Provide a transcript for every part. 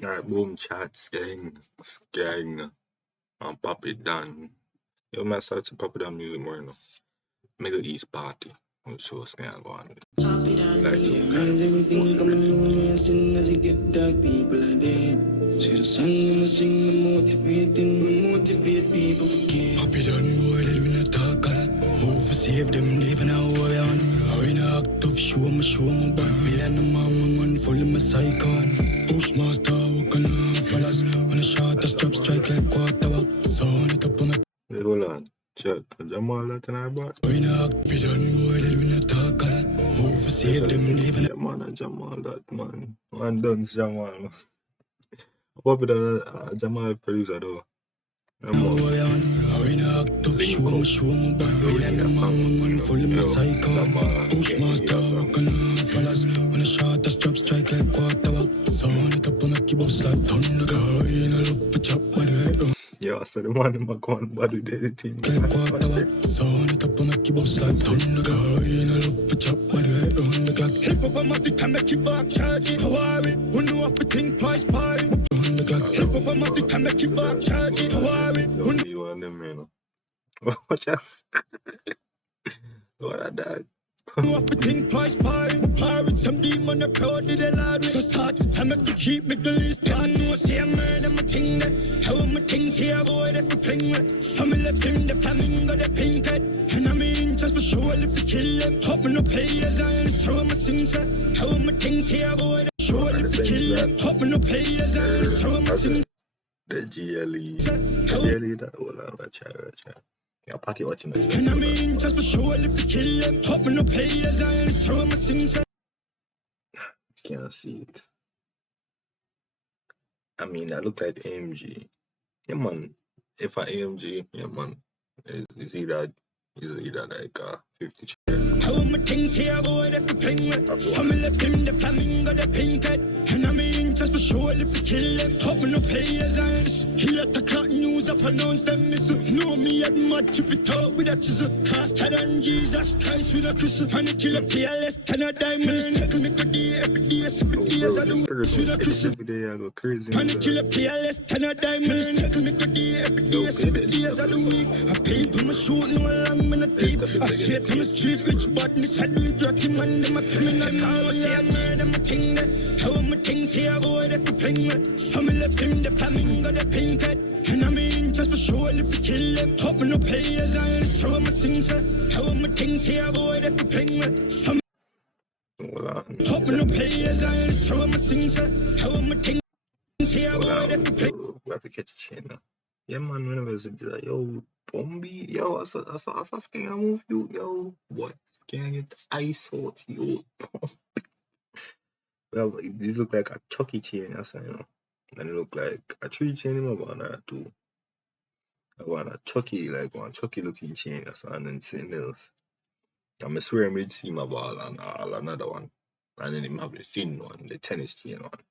Alright, boom chat, Skeng, and Papi done. Yo, man, start to Papi done music more, you know. Middle East party. So Skeng go on. Papi done Like to music. Everything coming on me as soon as you get dark, people are dead. See the song I'ma sing, I'm motivating, we motivate people again. Papi done boy, that we not talk a lot. Hope for save them, living our way on. I in a act of show my bad way. And the man full of my psychon. Pushmaster, walking on fellas. On a shot, a strap strike like quarterback. So on it up on my. Hey, hold on. Chat, Jamal that in our back. I in a act, we done boy, that we not talk a lot. Hope for save them, living. Yeah, man, and Jamal that, man. Man, done Jamal. Papi done Jamal producer, though. I in a act of show my bad way. And the man full of my psychon. Pushmaster, walking on fellas. On a shot, a strap strike like quarterback. So on it up on a keyboard like thunder. Guy in a love for chop by the head. Yeah, so the man in my gun bad with anything. Like quarterback. So on it up on a keyboard like thunder. Guy in a love for chop by the head. On the clock. Hip hop on my dick, can make you back charge it. Worry, who knew what we think twice by. On the clock. Hip hop on my dick, can make you back charge it. Worry, who knew. You one of them, man. Watch out. What a dog. What we think twice by. Pirates, some demon, the pro did a lot. So start the time to keep me the least. I know, say I'm murder, my thing that. How my things here, boy, that we playing with. Some left him, the flamingo, the pink head. And I mean, just for sure, if we kill them. Hope me no players, I ain't throw my things. How my things here, boy, that sure, if we kill them. Hope me no players, I ain't throw my things. The GLE, that hold on, watch out. Yeah, Papi watching this. And I mean, just for sure, if we kill them. Hope me no players, I ain't throw my things. Can't see it. I mean, that look like AMG. Yeah, man. If I AMG, yeah, man. Is either like 50 chair. How my things here, boy, that we playing with. Some left him, the flamingo, the pink head. And I mean, just for sure, if we kill them. Hope me no players, I ain't. He let the clock news, I pronounce them miss. Know me at mud, chip it out with a chisel. Faster than Jesus Christ with a crystal. And it kill a fearless, 10 a diamond. Tackle me good day, every day, 7 days I do with a crystal. Every day I go crazy. And it kill a fearless, 10 a diamond. Tackle me good day, every day, 7 days I do week. I people me shoot no long, me not deep. I straight from the street, rich badness. I do it, dirty man, them a criminal. Now I say I murder my thing there. How my things here, boy, that we playing with. Some left him, the flamingo, the pink. And I mean, just for sure, if we kill them. Hope me no players, I ain't throw my things. How my things here, boy, that we playing with. Some hope me no players, I ain't throw my things. How my things here, boy, that we playing. We have to catch a chain now. Yeah, man, whenever it's like, yo, Bombi, yo, I saw Skeng move you, yo, what? Skeng get ice out, yo, well, these look like a Chucky chain, that's you know. And it look like a tree chain, I want that too. I want a Chucky, like one Chucky looking chain, that's and then something else. I swear I see my ball and all another one. And then him have the thin one, the tennis chain one.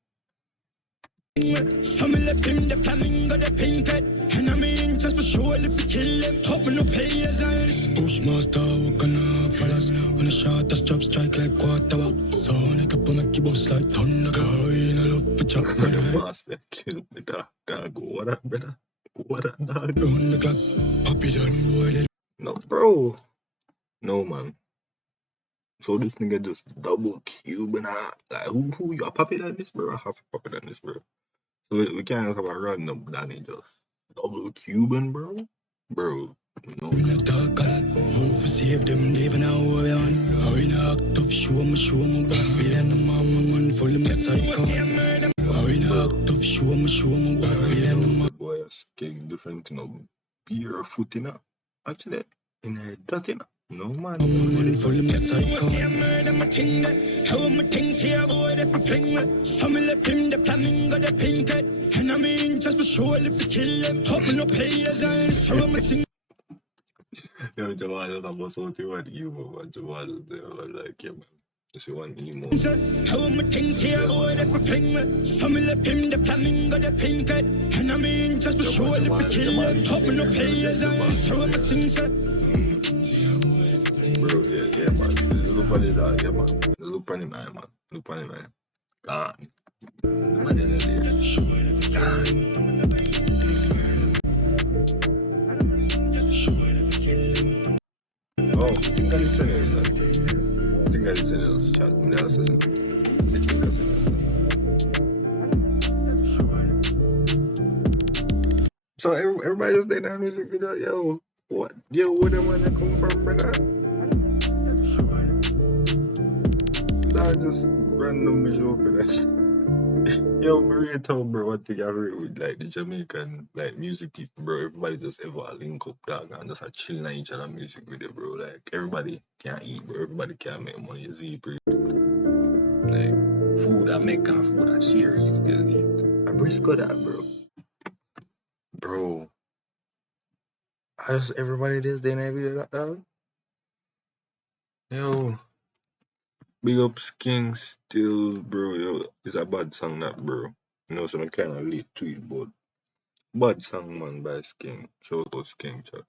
Some left him, the flamingo, the pink head. And I mean, just for sure, if we kill them. Hope me no players, I ain't. Pushmaster, walking on fellas. On a shot, a strap strike like quarterback. So on it up on a keyboard like thunder. Guy in a love for chop by the head. Master kill me, dog. What up, brother? What up, dog? On the clock, Papi done boy. No, bro. No, man. So this nigga just double cube and like who you a Papi than this, bro? I have a Papi than this, bro. So we can't have a random Danny just double cubing, bro. Bro, no. We not talk a lot. Hope for save them, living our way on. How in a act of show my bad way. And the man full of my psychon. How in a act of show my bad way. And the man. Boy, a Skeng different, you know, beer foot in a. Actually, in a dirty, no man. Full of my psychon. How my things here, boy, that we playing with. Some left him, the flamingo, the pink head. And I mean, just for sure, if we kill them. Hope me no players, I ain't throw my thing. Yo, Jamal, that's about something what you but Jamal, they were like, yeah, man. If you want emo. How my things here, boy, that we playing with. Some left him, the flamingo, the pink head. And I mean, just for sure, if we kill them. Hope me no players, I ain't throw my things. Bro, yeah, man. Look on it, yeah, man. Look on it, man. Look on it, man. God. The man in there. Oh, think I listen to that. I think I listen to this chat. Me also say. I think I say this. So everybody just did that music video. Yo, what? Yo, where the money come from, brother? That just random joke and that. Yo, Maria told bro what thing I heard with like the Jamaican like music people, bro. Everybody just ever link up dog and just chill on each other music video, bro. Like everybody can eat, bro. Everybody can make money. You see, bro. Like food I make and food I share, you just eat. I risk of that, bro. Bro, I just everybody this day and every day that dog. Yo, big up Skeng still, bro. Yo, it's a bad song that, bro. You know, so I'm kind of late to it, but bad song, man, by Skeng. Shout out Skeng, chat.